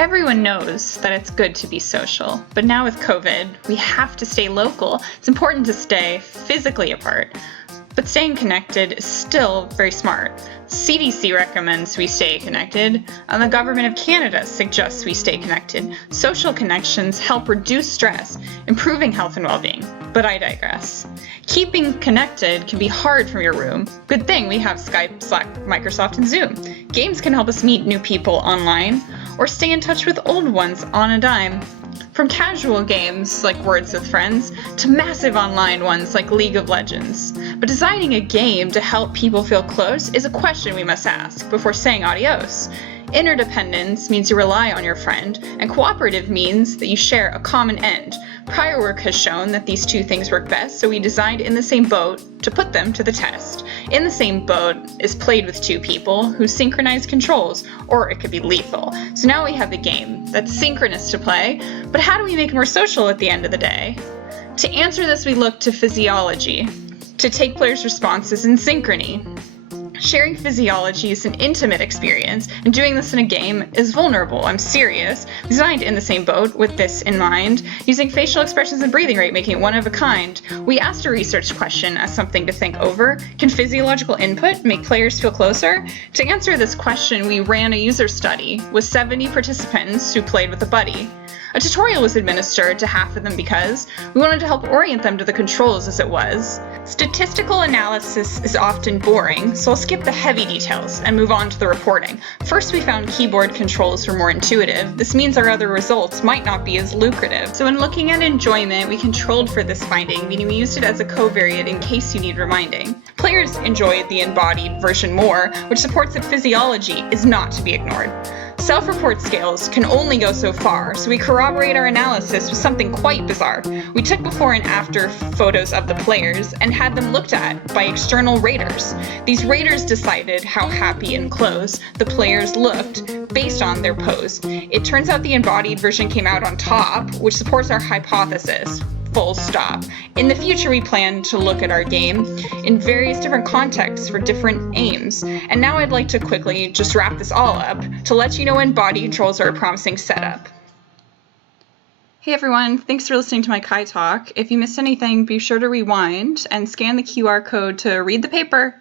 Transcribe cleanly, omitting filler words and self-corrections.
Everyone knows that it's good to be social, but now with COVID, we have to stay local. It's important to stay physically apart, but staying connected is still very smart. CDC recommends we stay connected, and the Government of Canada suggests we stay connected. Social connections help reduce stress, improving health and well-being. But I digress. Keeping connected can be hard from your room. Good thing we have Skype, Slack, Microsoft, and Zoom. Games can help us meet new people online, or stay in touch with old ones on a dime. From casual games like Words with Friends to massive online ones like League of Legends. But designing a game to help people feel close is a question we must ask before saying adios. Interdependence means you rely on your friend, and cooperative means that you share a common end. Prior work has shown that these two things work best, so we designed In the Same Boat to put them to the test. In the Same Boat is played with two people who synchronize controls, or it could be lethal. So now we have the game that's synchronous to play, but how do we make it more social at the end of the day? To answer this, we look to physiology, to take players' responses in synchrony. Sharing physiology is an intimate experience, and doing this in a game is vulnerable. I'm serious. Designed In the Same Boat with this in mind, using facial expressions and breathing rate, making it one of a kind. We asked a research question as something to think over. Can physiological input make players feel closer? To answer this question, we ran a user study with 70 participants who played with a buddy. A tutorial was administered to half of them because we wanted to help orient them to the controls as it was. Statistical analysis is often boring, so I'll skip the heavy details and move on to the reporting. First, we found keyboard controls were more intuitive. This means our other results might not be as lucrative. So when looking at enjoyment, we controlled for this finding, meaning we used it as a covariate in case you need reminding. Players enjoyed the embodied version more, which supports that physiology is not to be ignored. Self-report scales can only go so far, so we corroborate our analysis with something quite bizarre. We took before and after photos of the players and had them looked at by external raters. These raters decided how happy and close the players looked based on their pose. It turns out the embodied version came out on top, which supports our hypothesis. Full stop. In the future, we plan to look at our game in various different contexts for different aims. And now I'd like to quickly just wrap this all up to let you know when body controls are a promising setup. Hey everyone, thanks for listening to my Kai talk. If you missed anything, be sure to rewind and scan the QR code to read the paper.